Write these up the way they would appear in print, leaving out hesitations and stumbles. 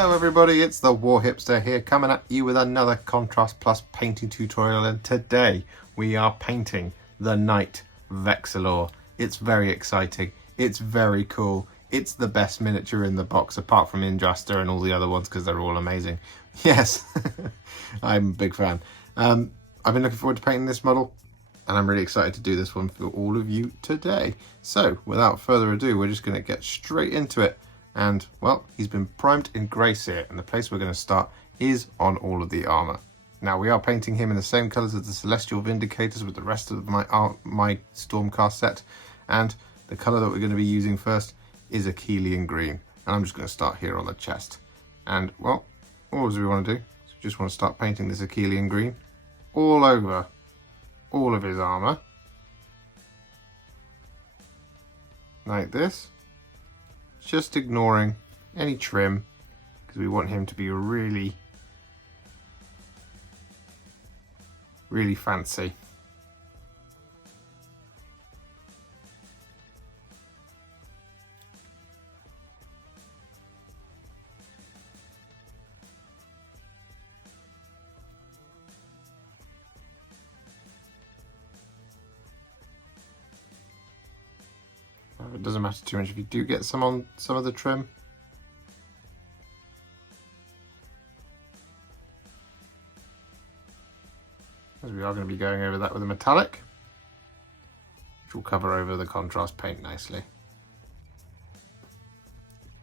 Hello everybody, it's the Warhipster here, coming at you with another Contrast Plus painting tutorial, and today we are painting the Knight-Vexillor. It's very exciting, it's very cool, it's the best miniature in the box apart from Injuster and all the other ones because they're all amazing. Yes, I'm a big fan. I've been looking forward to painting this model and I'm really excited to do this one for all of you today. So without further ado, we're just going to get straight into it. And, well, he's been primed in Grey Seer, and the place we're going to start is on all of the armour. Now, we are painting him in the same colours as the Celestial Vindicators with the rest of my Stormcast set, and the colour that we're going to be using first is Akhelian Green. And I'm just going to start here on the chest. And, well, all we want to do is we just want to start painting this Akhelian Green all over all of his armour, like this. Just ignoring any trim because we want him to be really fancy. It doesn't matter too much if you do get some on some of the trim. As we are going to be going over that with a metallic, which will cover over the contrast paint nicely.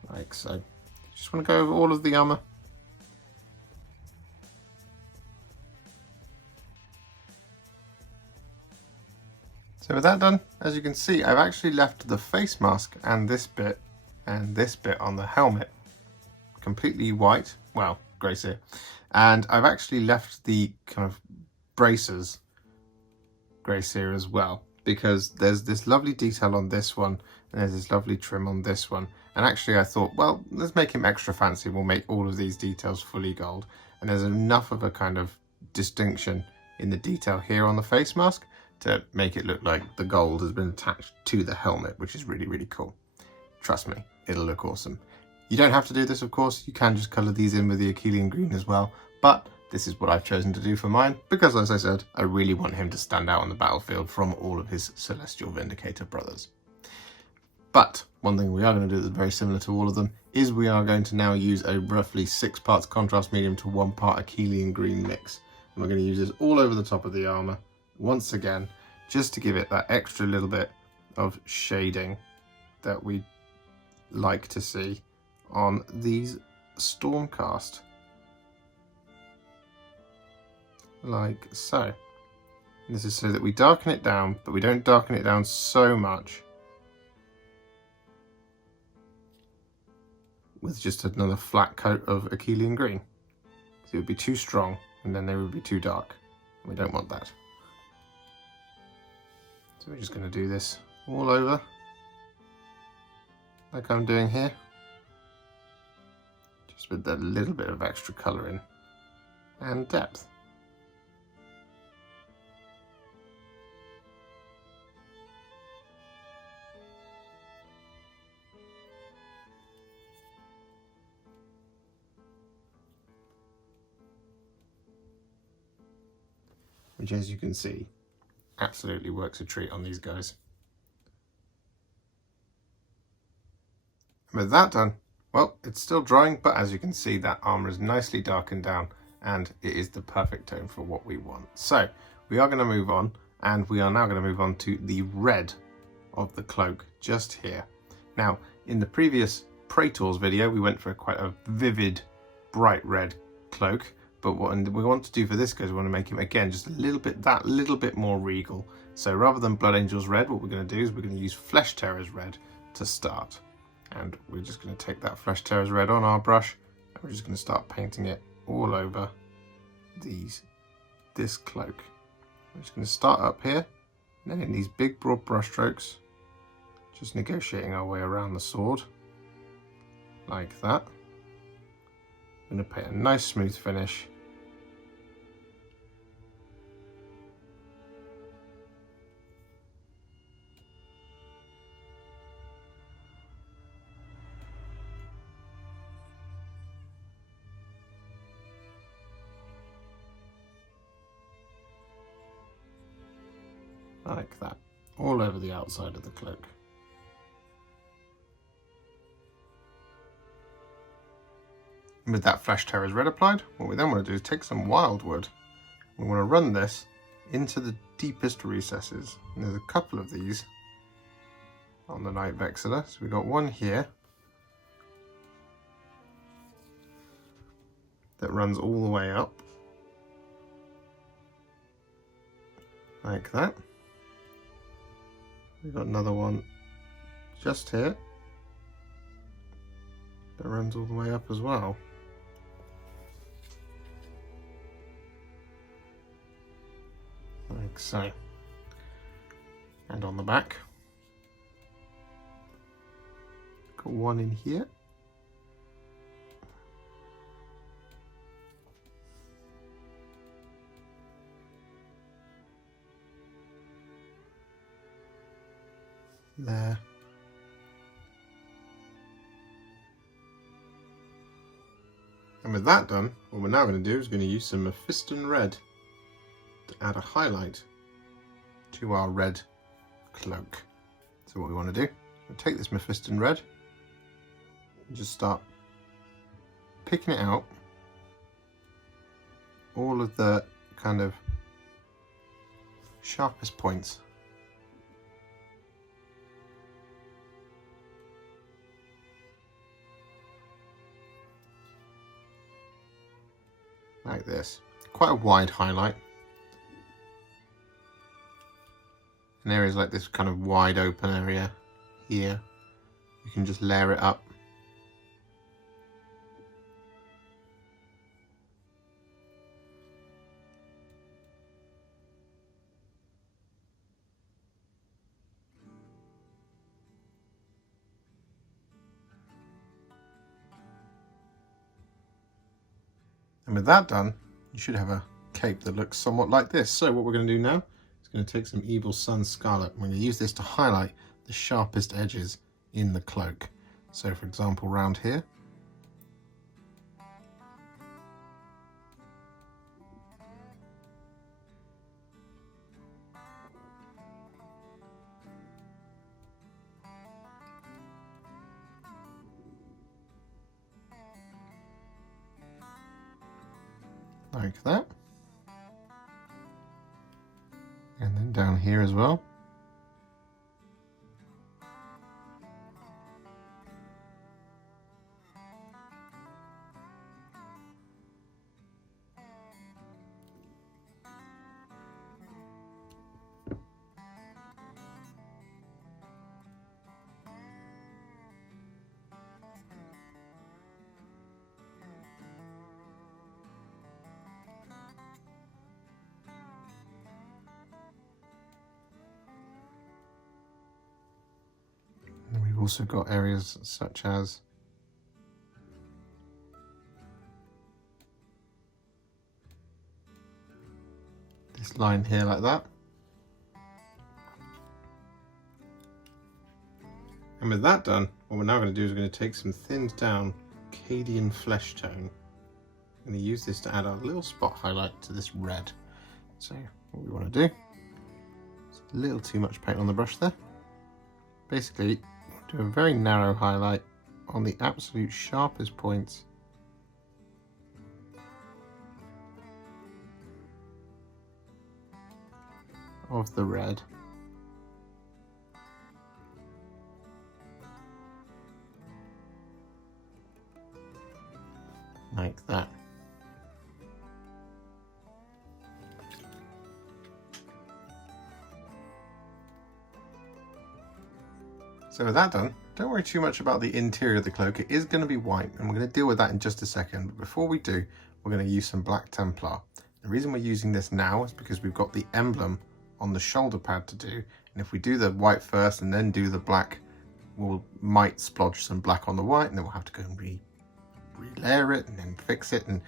Like so. Just want to go over all of the armour. So with that done, as you can see, I've actually left the face mask and this bit on the helmet completely white, well, Grey Seer. And I've actually left the kind of bracers Grey Seer as well, because there's this lovely detail on this one and there's this lovely trim on this one. And actually I thought, well, let's make him extra fancy. We'll make all of these details fully gold. And there's enough of a kind of distinction in the detail here on the face mask to make it look like the gold has been attached to the helmet, which is really cool. Trust me, it'll look awesome. You don't have to do this, of course. You can just colour these in with the Akhelian Green as well, but this is what I've chosen to do for mine because, as I said, I really want him to stand out on the battlefield from all of his Celestial Vindicator brothers. But one thing we are going to do that's very similar to all of them is we are going to now use a roughly 6 parts contrast medium to 1 part Akhelian Green mix. And we're going to use this all over the top of the armour once again, just to give it that extra little bit of shading that we like to see on these Stormcast. Like so. And this is so that we darken it down, but we don't darken it down so much with just another flat coat of Akhelian Green. So it would be too strong and then they would be too dark. We don't want that. So we're just going to do this all over, like I'm doing here, just with a little bit of extra colouring and depth. Which, as you can see, absolutely works a treat on these guys. And with that done, well, it's still drying, but as you can see, that armour is nicely darkened down and it is the perfect tone for what we want. So we are going to move on, and we are now going to move on to the red of the cloak just here. Now, in the previous Praetors video, we went for quite a vivid, bright red cloak. But what we want to do for this, guys, we want to make him, again, just a little bit more regal. So rather than Blood Angels Red, what we're going to do is we're going to use Flesh Tearers Red to start. And we're just going to take that Flesh Tearers Red on our brush, and we're just going to start painting it all over this cloak. We're just going to start up here, and then in these big broad brush strokes, just negotiating our way around the sword, like that. I'm going to paint a nice smooth finish. like that, all over the outside of the cloak. And with that Flesh Terror's Red applied, what we then want to do is take some Wyldwood. We want to run this into the deepest recesses. And there's a couple of these on the Knight-Vexillor. So we've got one here that runs all the way up, like that. We've got another one just here that runs all the way up as well. Like so. And on the back, got one in here. There. And with that done, what we're now going to do is going to use some Mephiston Red to add a highlight to our red cloak. So what we want to do, we'll take this Mephiston Red and just start picking it out, all of the kind of sharpest points. Like this. Quite a wide highlight. In areas like this kind of wide open area here, you can just layer it up. And with that done, you should have a cape that looks somewhat like this. So what we're going to do now is going to take some Evil Sunz Scarlet. We're going to use this to highlight the sharpest edges in the cloak. So for example, round here. Like that. And then down here as well. We've also got areas such as this line here like that. And with that done, what we're now going to do is we're going to take some thinned down Cadian Fleshtone. I'm going to use this to add a little spot highlight to this red. So what we want to do is a little too much paint on the brush there. Basically, do a very narrow highlight on the absolute sharpest points of the red. Like that. So with that done, don't worry too much about the interior of the cloak. It is going to be white, and we're going to deal with that in just a second. But before we do, we're going to use some Black Templar. The reason we're using this now is because we've got the emblem on the shoulder pad to do. And if we do the white first and then do the black, we might splodge some black on the white, and then we'll have to go and re-layer it and then fix it. And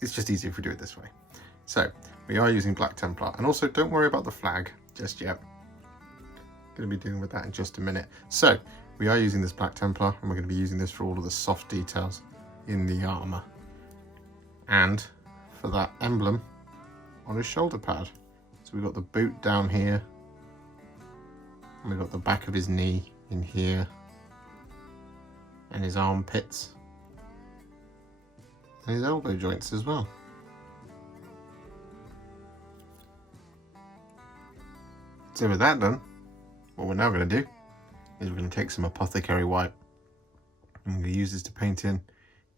it's just easier if we do it this way. So we are using Black Templar. And also don't worry about the flag just yet. Going to be dealing with that in just a minute. So we are using this Black Templar, and we're going to be using this for all of the soft details in the armor and for that emblem on his shoulder pad. So we've got the boot down here And we've got the back of his knee in here. And his armpits. And his elbow joints as well. So with that done, what we're now going to do is we're going to take some Apothecary White. I'm going to use this to paint in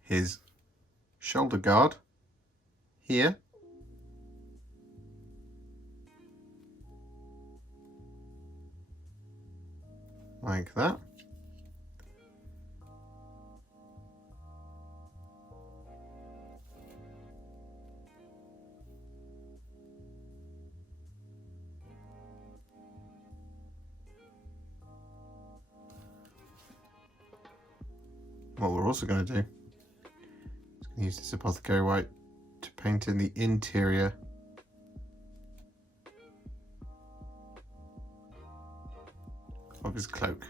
his shoulder guard here. Like that. What we're also going to do is going to use this Apothecary White to paint in the interior of his cloak.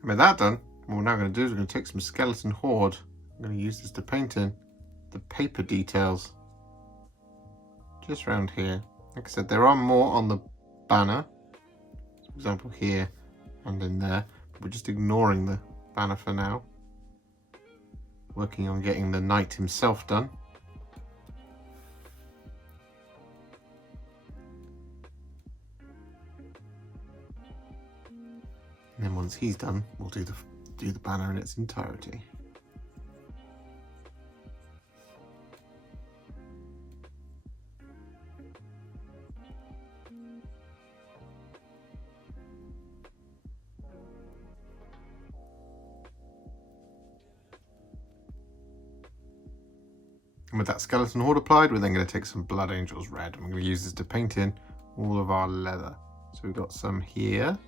And with that done, what we're now going to do is we're going to take some Skeleton Horde. I'm going to use this to paint in the paper details just around here. Like I said, there are more on the banner, for example here and in there. We're just ignoring the banner for now, working on getting the knight himself done. And then once he's done, we'll do the banner in its entirety. And with that Skeleton Horde applied, we're then going to take some Blood Angels Red. And we're going to use this to paint in all of our leather. So we've got some here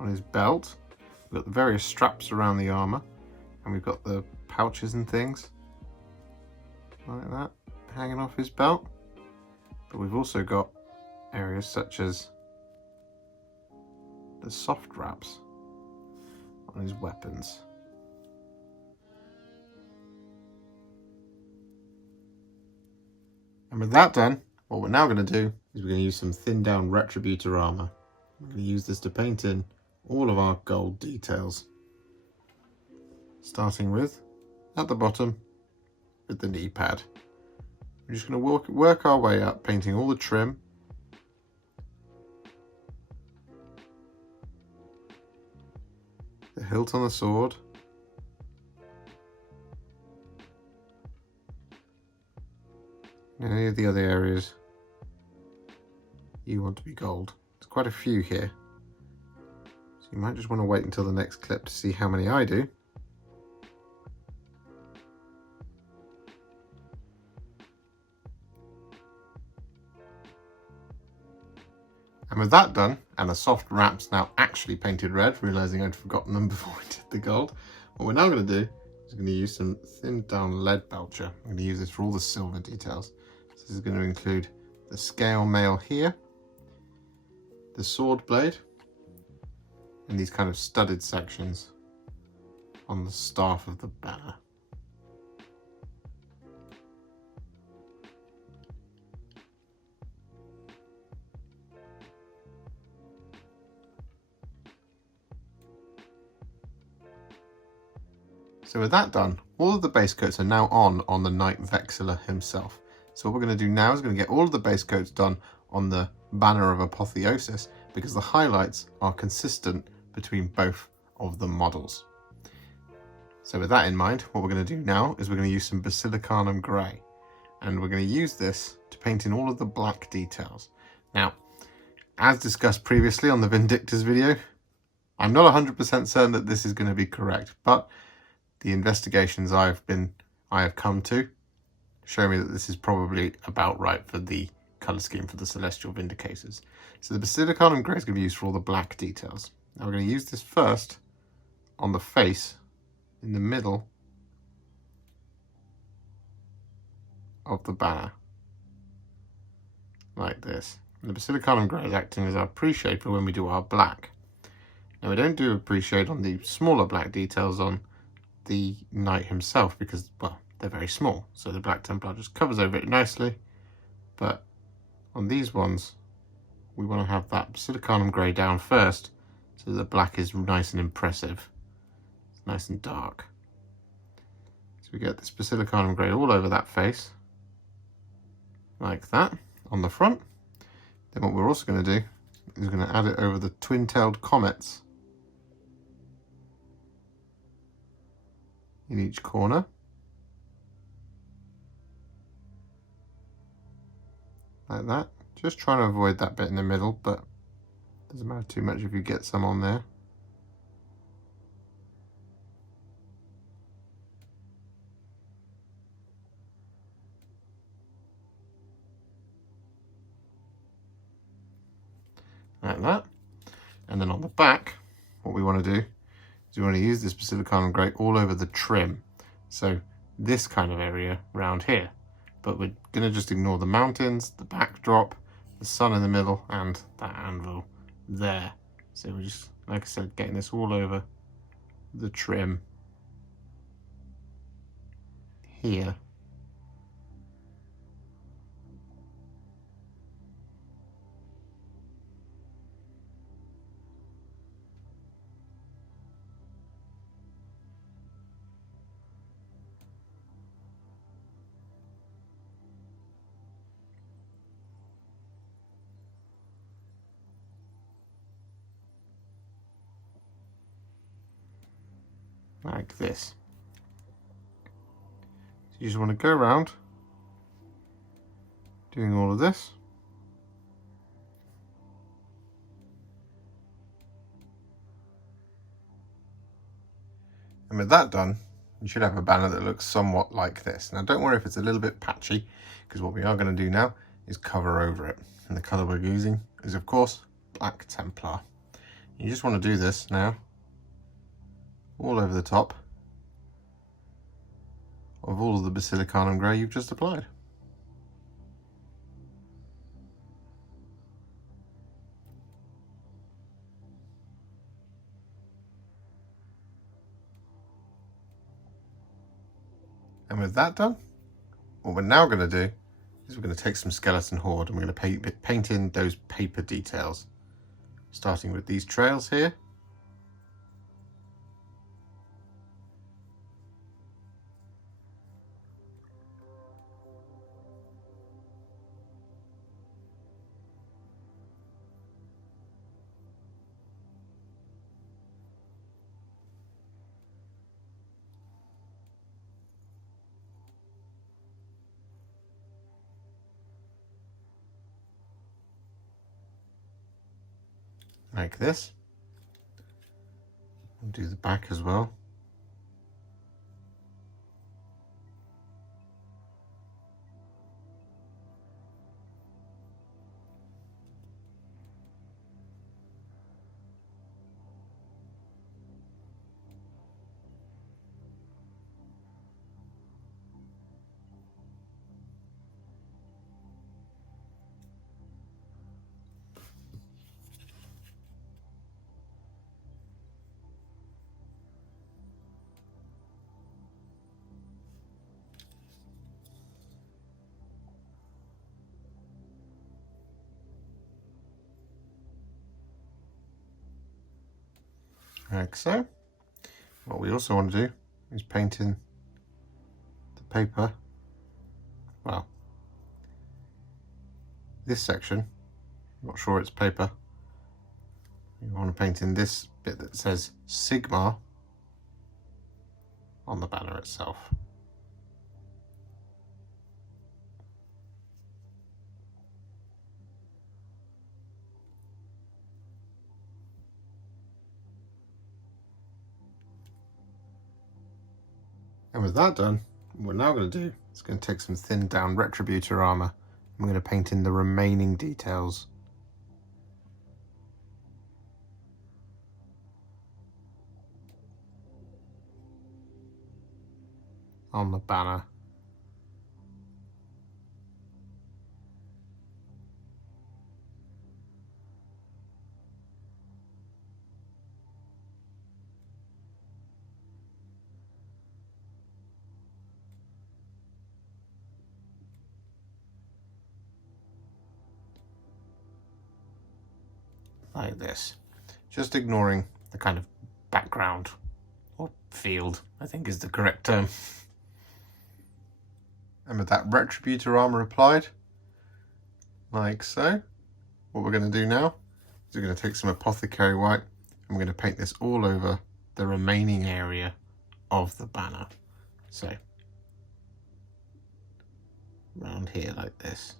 on his belt. We've got the various straps around the armor, and we've got the pouches and things like that hanging off his belt. But we've also got areas such as the soft wraps on his weapons. And with that done, what we're now going to do is we're going to use some thinned down Retributor Armour. I'm going to use this to paint in all of our gold details. Starting with, at the bottom, with the knee pad. We're just going to work our way up, painting all the trim. The hilt on the sword. And any of the other areas you want to be gold. There's quite a few here. So you might just want to wait until the next clip to see how many I do. And with that done, and the soft wraps now actually painted red, realizing I'd forgotten them before I did the gold, what we're now going to do is going to use some thinned down Leadbelcher. I'm going to use this for all the silver details. So this is going to include the scale mail here, the sword blade, and these kind of studded sections on the staff of the banner. So with that done, all of the base coats are now on the Knight-Vexillor himself. So what we're going to do now is going to get all of the base coats done on the Banner of Apotheosis, because the highlights are consistent between both of the models. So with that in mind, what we're going to do now is we're going to use some Basilicanum Grey, and we're going to use this to paint in all of the black details. Now, as discussed previously on the Vindicators video, I'm not 100% certain that this is going to be correct, but the investigations I have come to show me that this is probably about right for the colour scheme for the Celestial Vindicators. So the Basilicanum Grey is going to be used for all the black details. Now we're going to use this first on the face, in the middle of the banner, like this. And the Basilicanum Grey is acting as our pre-shade for when we do our black. Now we don't do a pre-shade on the smaller black details on the knight himself because, well, they're very small, so the Black Templar just covers over it nicely. But on these ones, we want to have that Basilicanum Grey down first, so the black is nice and impressive. It's nice and dark. So we get this Basilicanum Grey all over that face, like that, on the front. Then what we're also going to do is we're going to add it over the twin-tailed comets in each corner. Like that. Just trying to avoid that bit in the middle, but doesn't matter too much if you get some on there. Like that. And then on the back, what we want to do is we want to use this Basilicanum Grey all over the trim. So this kind of area round here. But we're going to just ignore the mountains, the backdrop, the sun in the middle, and that anvil there. So we're just, like I said, getting this all over the trim here. Like this. So you just want to go around doing all of this. And with that done, you should have a banner that looks somewhat like this. Now don't worry if it's a little bit patchy, because what we are going to do now is cover over it. And the colour we're using is, of course, Black Templar. You just want to do this now all over the top of all of the Basilicanum Grey you've just applied. And with that done, what we're now going to do is we're going to take some Skeleton Horde and we're going to paint in those paper details, starting with these trails here. Like this. We'll do the back as well. Like so. What we also want to do is paint in the paper, well, this section, I'm not sure it's paper, you want to paint in this bit that says Sigmar on the banner itself. And with that done, what we're now going to do is going to take some thinned down Retributor Armour and we're going to paint in the remaining details. On the banner. like this. Just ignoring the kind of background, or field, I think is the correct term. And with that Retributor Armour applied, like so, what we're going to do now is we're going to take some Apothecary White and we're going to paint this all over the remaining area of the banner. So, around here like this.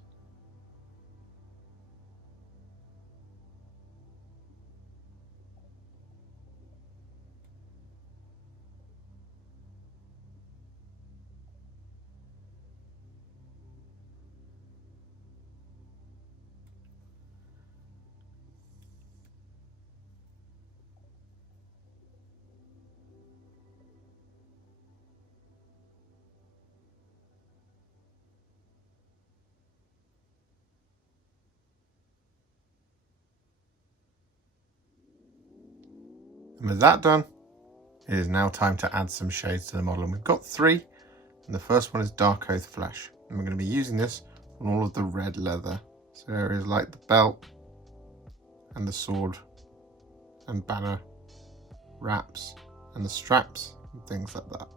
And with that done, it is now time to add some shades to the model. And we've got 3, and the first one is Darkoath Flesh. And we're going to be using this on all of the red leather. So areas like the belt, and the sword, and banner wraps, and the straps, and things like that.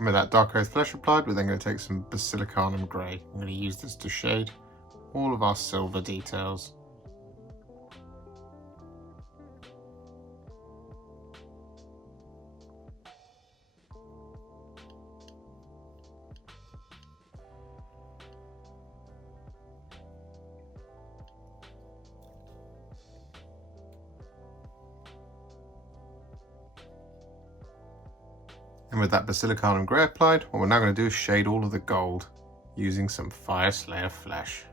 And with that Darkoath Flesh applied, we're then going to take some Basilicanum Grey. I'm going to use this to shade all of our silver details. And with that Basilicanum Grey applied, what we're now going to do is shade all of the gold using some Fyreslayer Flesh.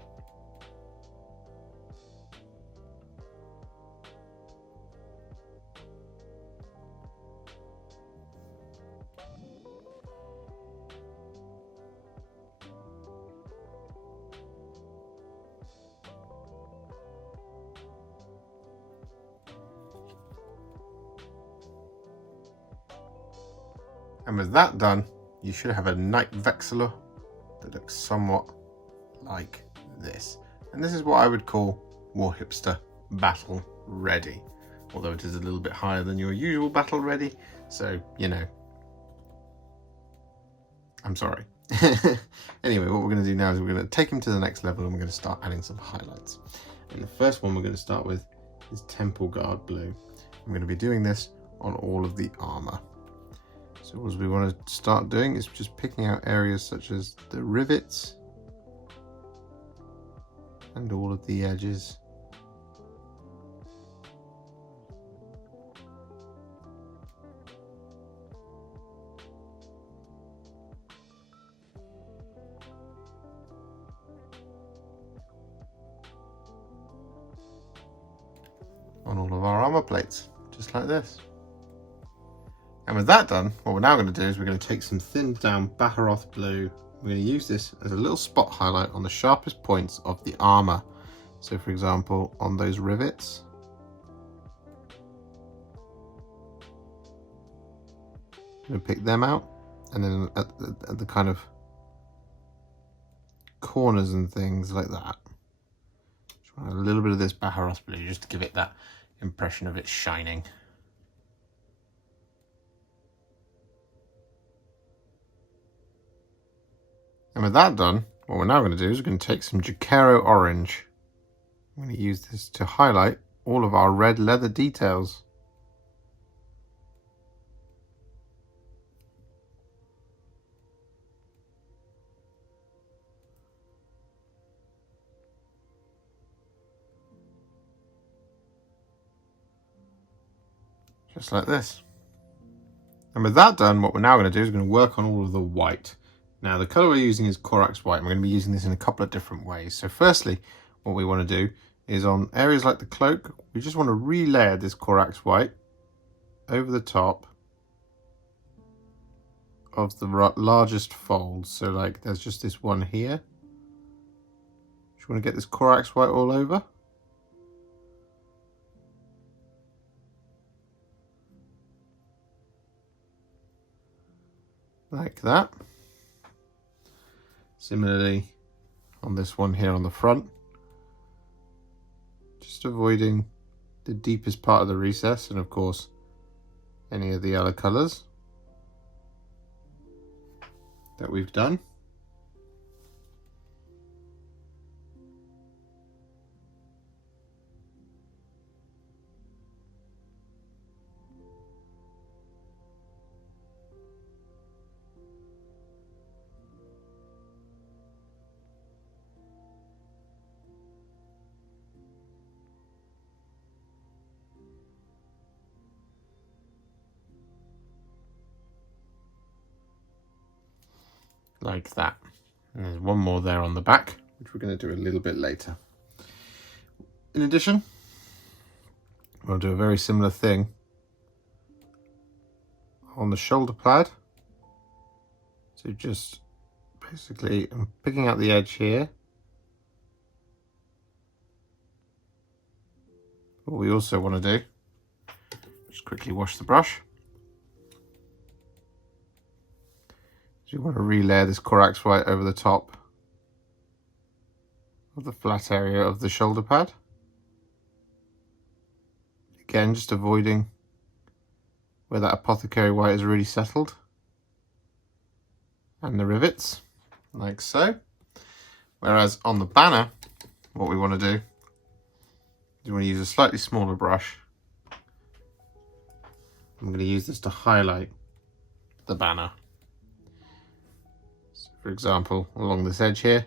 And with that done, you should have a Knight-Vexillor that looks somewhat like this. And this is what I would call Warhipster battle ready. Although it is a little bit higher than your usual battle ready. So, you know, I'm sorry. Anyway, what we're going to do now is we're going to take him to the next level and we're going to start adding some highlights. And the first one we're going to start with is Templar Blue. I'm going to be doing this on all of the armor. So what we want to start doing is just picking out areas such as the rivets and all of the edges. On all of our armor plates, just like this. And with that done, what we're now going to do is we're going to take some thinned down Baharroth Blue. We're going to use this as a little spot highlight on the sharpest points of the armor. So for example, on those rivets. I'm going to pick them out, and then at the kind of corners and things like that. Just want a little bit of this Baharroth Blue just to give it that impression of it shining. And with that done, what we're now going to do is we're going to take some Jokaero Orange. I'm going to use this to highlight all of our red leather details. Just like this. And with that done, what we're now going to do is we're going to work on all of the white. Now the colour we're using is Corax White, and we're going to be using this in a couple of different ways. So firstly, what we want to do is on areas like the cloak, we just want to relayer this Corax White over the top of the largest folds. So like there's just this one here. Do you want to get this Corax White all over? Like that. Similarly on this one here on the front. Just avoiding the deepest part of the recess and of course any of the other colours that we've done. Like that. And there's one more there on the back, which we're going to do a little bit later. In addition, we'll do a very similar thing on the shoulder pad. So just basically I'm picking out the edge here. What we also want to do, just quickly wash the brush. You want to relayer this Corax White over the top of the flat area of the shoulder pad. Again, just avoiding where that Apothecary White is really settled. And the rivets, like so. Whereas on the banner, what we want to do is we want to use a slightly smaller brush. I'm going to use this to highlight the banner. For example, along this edge here.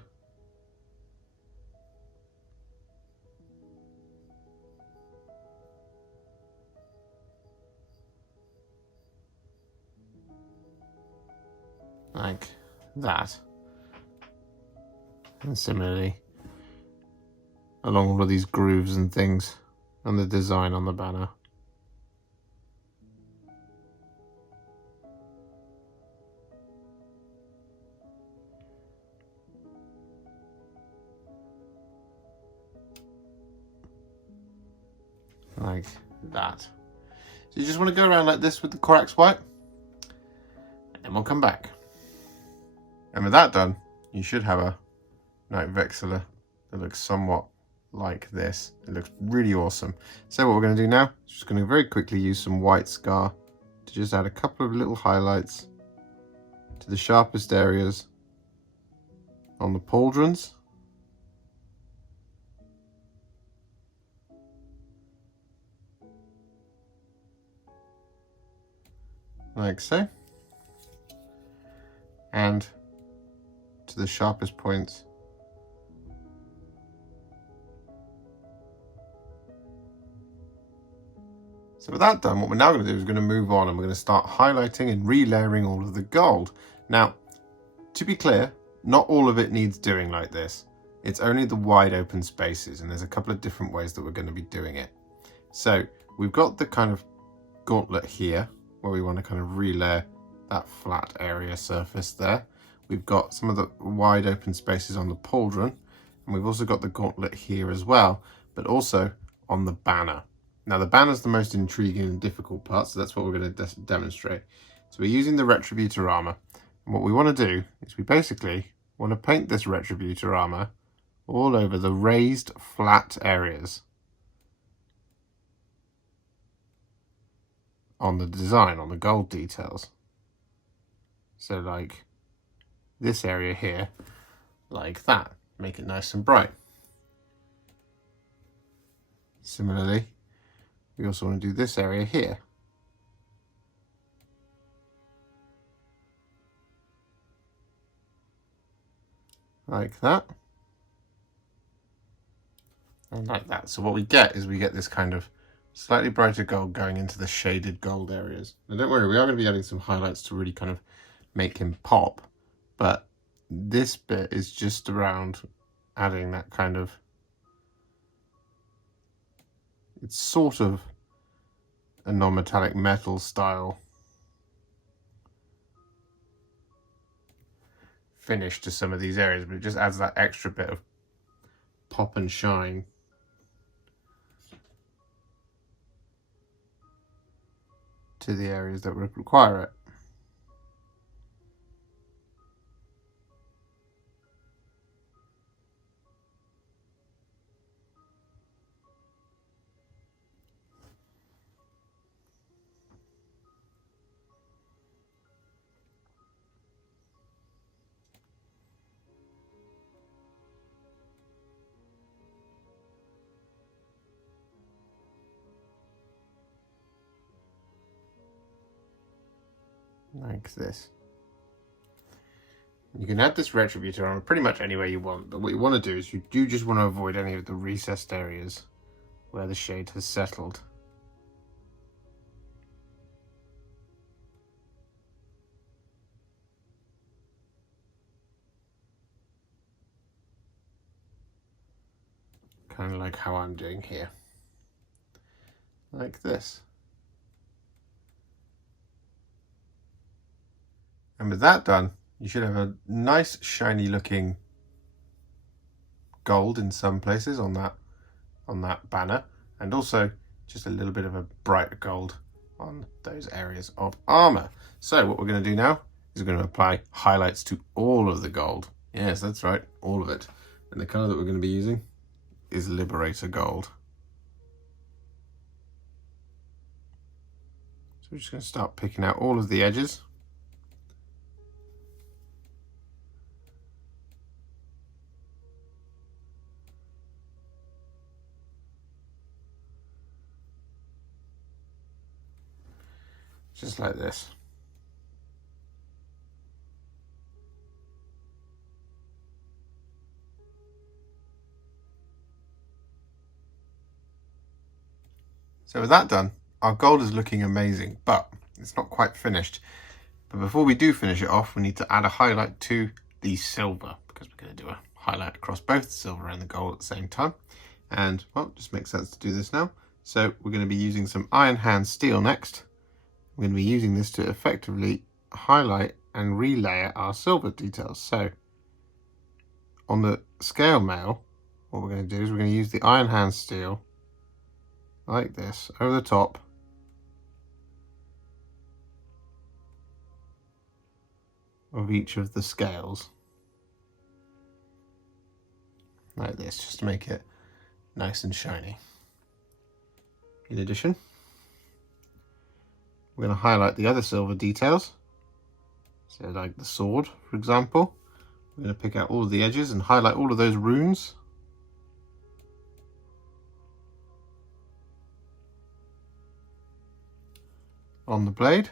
Like that. And similarly, along all of these grooves and things on the design on the banner. Like that. So you just want to go around like this with the Corax White, and then we'll come back. And with that done, you should have a Knight-Vexillor that looks somewhat like this. It looks really awesome. So what we're going to do now is just going to very quickly use some white scar to just add a couple of little highlights to the sharpest areas on the pauldrons. Like so, and to the sharpest points So with that done, what we're now going to do is we're going to move on and we're going to start highlighting and relayering all of the gold. Now, to be clear, not all of it needs doing like this. It's only the wide open spaces, and there's a couple of different ways that we're going to be doing it. So we've got the kind of gauntlet here, where we want to kind of relayer that flat area surface there. We've got some of the wide open spaces on the pauldron, and we've also got the gauntlet here as well, but also on the banner. Now the banner is the most intriguing and difficult part, so that's what we're going to demonstrate. So we're using the Retributor Armour, and what we want to do is we basically want to paint this Retributor Armour all over the raised flat areas on the design, on the gold details. So like this area here, like that, make it nice and bright. Similarly, we also want to do this area here. Like that. And like that. So what we get is we get this kind of slightly brighter gold going into the shaded gold areas. Now don't worry, we are going to be adding some highlights to really kind of make him pop. But this bit is just around adding that kind of, it's sort of a non-metallic metal style finish to some of these areas, but it just adds that extra bit of pop and shine. To the areas that would require it. Like this. You can add this Retributor Armour pretty much anywhere you want, but what you want to do is you do just want to avoid any of the recessed areas where the shade has settled. Kind of like how I'm doing here. Like this. And with that done, you should have a nice shiny looking gold in some places on that banner, and also just a little bit of a brighter gold on those areas of armor. So what we're going to do now is we're going to apply highlights to all of the gold. Yes, that's right, all of it. And the color that we're going to be using is Liberator Gold. So we're just going to start picking out all of the edges. Just like this. So with that done, our gold is looking amazing, but it's not quite finished. But before we do finish it off, we need to add a highlight to the silver, because we're going to do a highlight across both the silver and the gold at the same time. And, well, it just makes sense to do this now. So we're going to be using some Iron Hand Steel next. We're going to be using this to effectively highlight and relayer our silver details. So on the scale mail, what we're going to do is we're going to use the Iron Hand Steel like this over the top of each of the scales. Like this, just to make it nice and shiny. In addition, we're going to highlight the other silver details. So like the sword, for example. We're going to pick out all of the edges and highlight all of those runes. On the blade.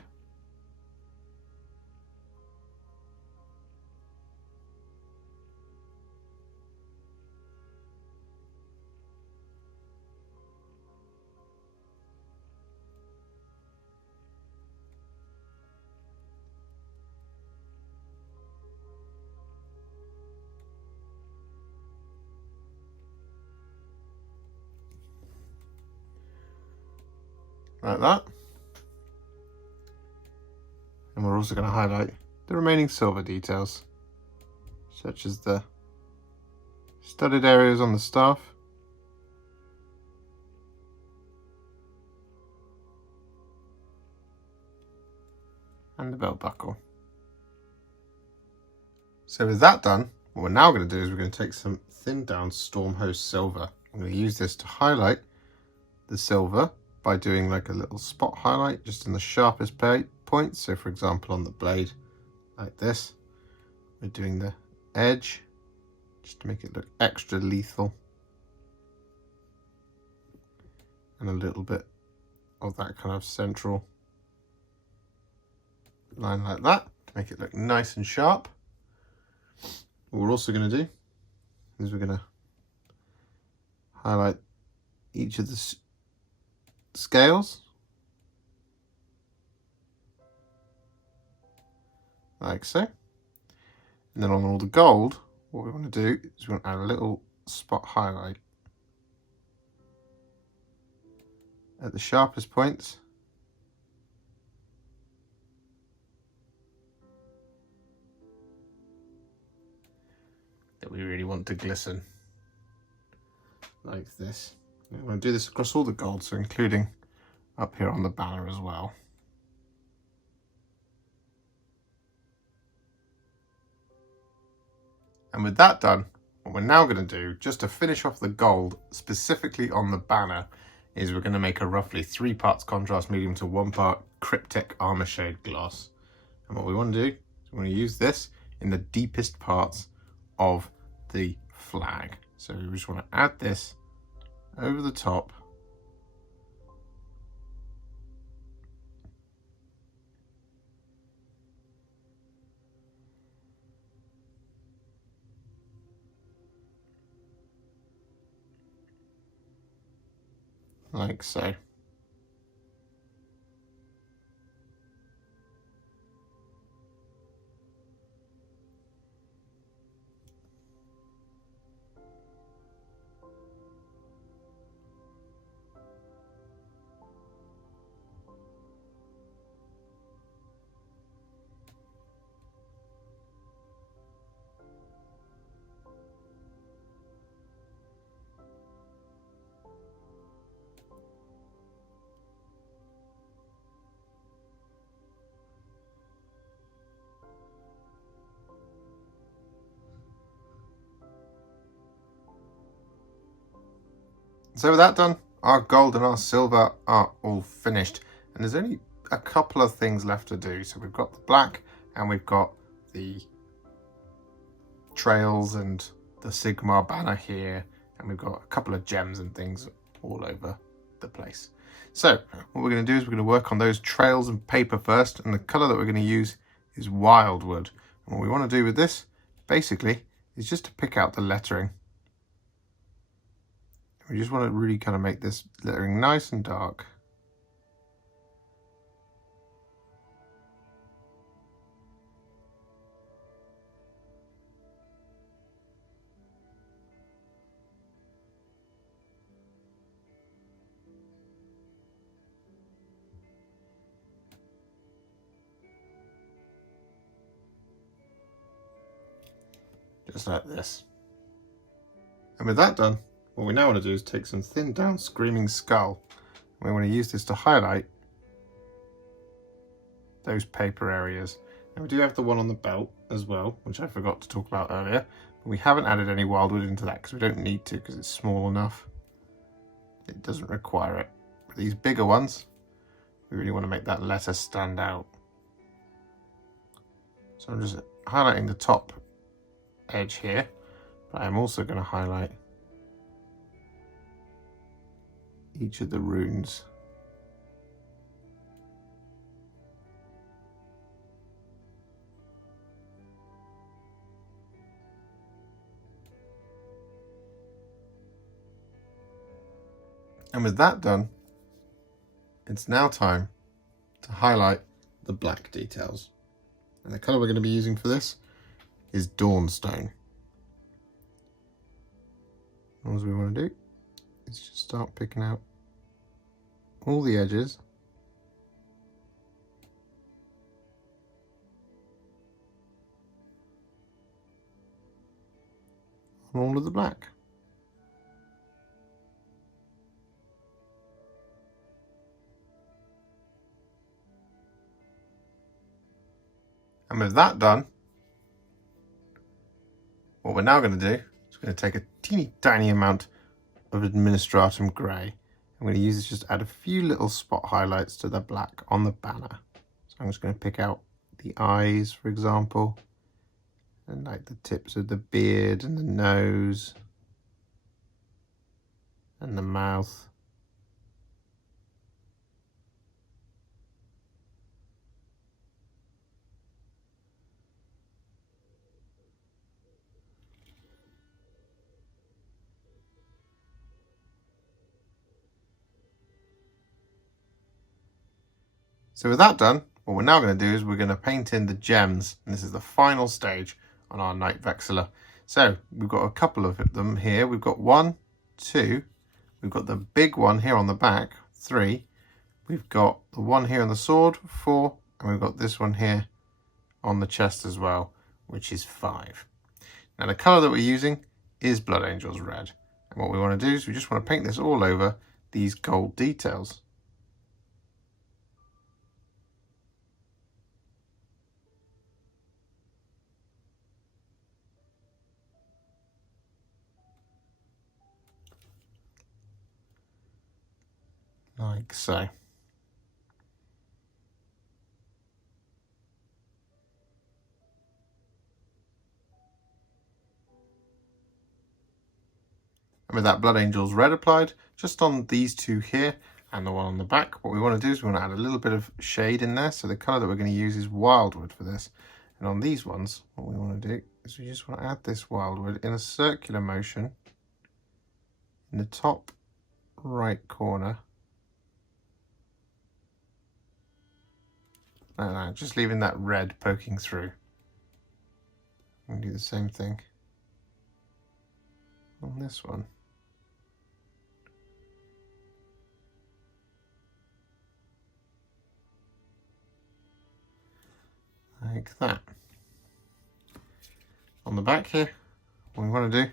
Like that. And we're also going to highlight the remaining silver details, such as the studded areas on the staff, and the belt buckle. So with that done, what we're now going to do is we're going to take some thinned down Stormhost Silver. I'm going to use this to highlight the silver by doing like a little spot highlight just in the sharpest points. So for example on the blade like this, we're doing the edge just to make it look extra lethal, and a little bit of that kind of central line like that to make it look nice and sharp. What we're also going to do is we're going to highlight each of the scales like so, and then on all the gold, what we want to do is we want to add a little spot highlight at the sharpest points, to glisten like this. I'm going to do this across all the gold, so including up here on the banner as well. And with that done, what we're now going to do, just to finish off the gold, specifically on the banner, is we're going to make a roughly 3 parts contrast medium to 1 part Cryptek Armourshade gloss. And what we want to do is we want to use this in the deepest parts of the flag. So we just want to add this over the top. Like so. So with that done, our gold and our silver are all finished. And there's only a couple of things left to do. So we've got the black and we've got the trails and the Sigmar banner here. And we've got a couple of gems and things all over the place. So what we're going to do is we're going to work on those trails and paper first. And the colour that we're going to use is Wyldwood. And what we want to do with this, basically, is just to pick out the lettering. We just want to really kind of make this lettering nice and dark. Just like this. And with that done, what we now want to do is take some thinned down Screaming Skull. We want to use this to highlight those paper areas. And we do have the one on the belt as well, which I forgot to talk about earlier. But we haven't added any Wyldwood into that because we don't need to, because it's small enough. It doesn't require it. But these bigger ones, we really want to make that letter stand out. So I'm just highlighting the top edge here, but I'm also going to highlight each of the runes. And with that done, it's now time to highlight the black details. And the colour we're going to be using for this is Dawnstone. All we want to do is just start picking out all the edges on all of the black. And with that done, what we're now going to do is we're going to take a teeny tiny amount of Administratum Grey. I'm going to use this just to add a few little spot highlights to the black on the banner. So I'm just going to pick out the eyes, for example, and like the tips of the beard and the nose and the mouth. So with that done, what we're now going to do is we're going to paint in the gems, and this is the final stage on our Knight-Vexillor. So we've got a couple of them here. We've got 1, 2, we've got the big one here on the back, 3, we've got the one here on the sword, 4, and we've got this one here on the chest as well, which is 5. Now the colour that we're using is Blood Angels Red. And what we want to do is we just want to paint this all over these gold details. Like so. And with that Blood Angels Red applied, just on these two here and the one on the back, what we want to do is we want to add a little bit of shade in there. So the colour that we're going to use is Wyldwood for this. And on these ones, what we want to do is we just want to add this Wyldwood in a circular motion in the top right corner. Like that, just leaving that red poking through. And do the same thing on this one. Like that. On the back here, what we want to do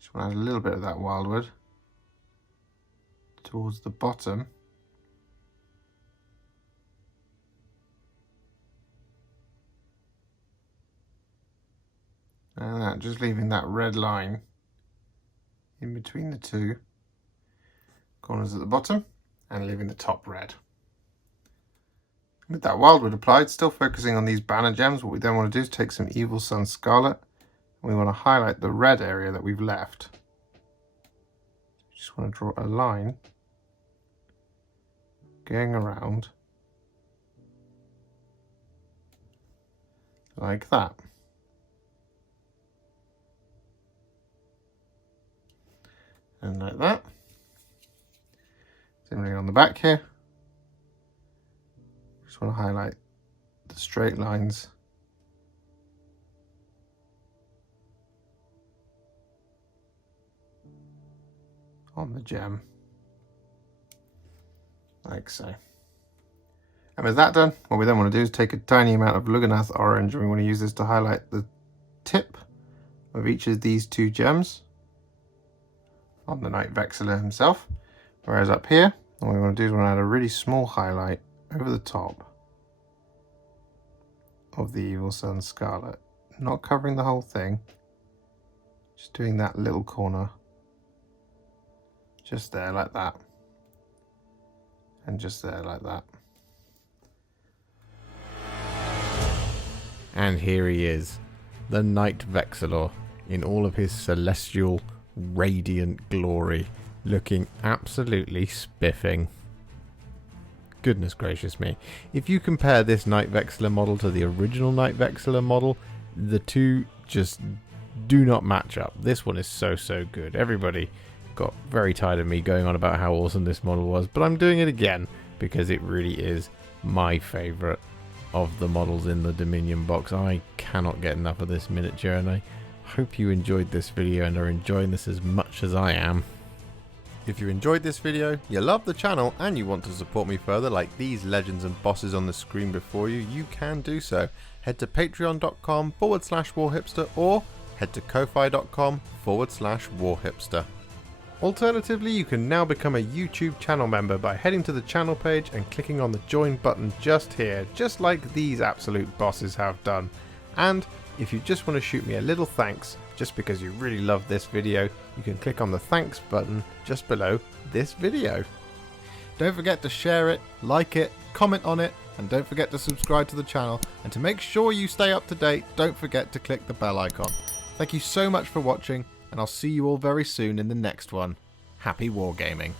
is want to add a little bit of that Wyldwood towards the bottom. And that, just leaving that red line in between the two corners at the bottom and leaving the top red. With that Wyldwood applied, still focusing on these banner gems, what we then want to do is take some Evil Sunz Scarlet and we want to highlight the red area that we've left. Just want to draw a line going around like that. And like that. Similarly on the back here. Just want to highlight the straight lines on the gem. Like so. And with that done, what we then want to do is take a tiny amount of Lugganath Orange and we want to use this to highlight the tip of each of these two gems on the Knight-Vexillor himself. Whereas up here, what we want to do is we want to add a really small highlight over the top of the Evil Sunz Scarlet. Not covering the whole thing, just doing that little corner. Just there like that. And just there like that. And here he is, the Knight-Vexillor in all of his celestial radiant glory, looking absolutely spiffing. Goodness gracious me. If you compare this Knight-Vexillor model to the original Knight-Vexillor model, the two just do not match up. This one is so good. Everybody got very tired of me going on about how awesome this model was, but I'm doing it again because it really is my favourite of the models in the Dominion box. I cannot get enough of this miniature, and I hope you enjoyed this video and are enjoying this as much as I am. If you enjoyed this video, you love the channel, and you want to support me further like these legends and bosses on the screen before you, you can do so. Head to patreon.com/warhipster or head to ko-fi.com/warhipster. Alternatively, you can now become a YouTube channel member by heading to the channel page and clicking on the join button just here, just like these absolute bosses have done. And if you just want to shoot me a little thanks, just because you really love this video, you can click on the thanks button just below this video. Don't forget to share it, like it, comment on it, and don't forget to subscribe to the channel. And to make sure you stay up to date, don't forget to click the bell icon. Thank you so much for watching, and I'll see you all very soon in the next one. Happy wargaming.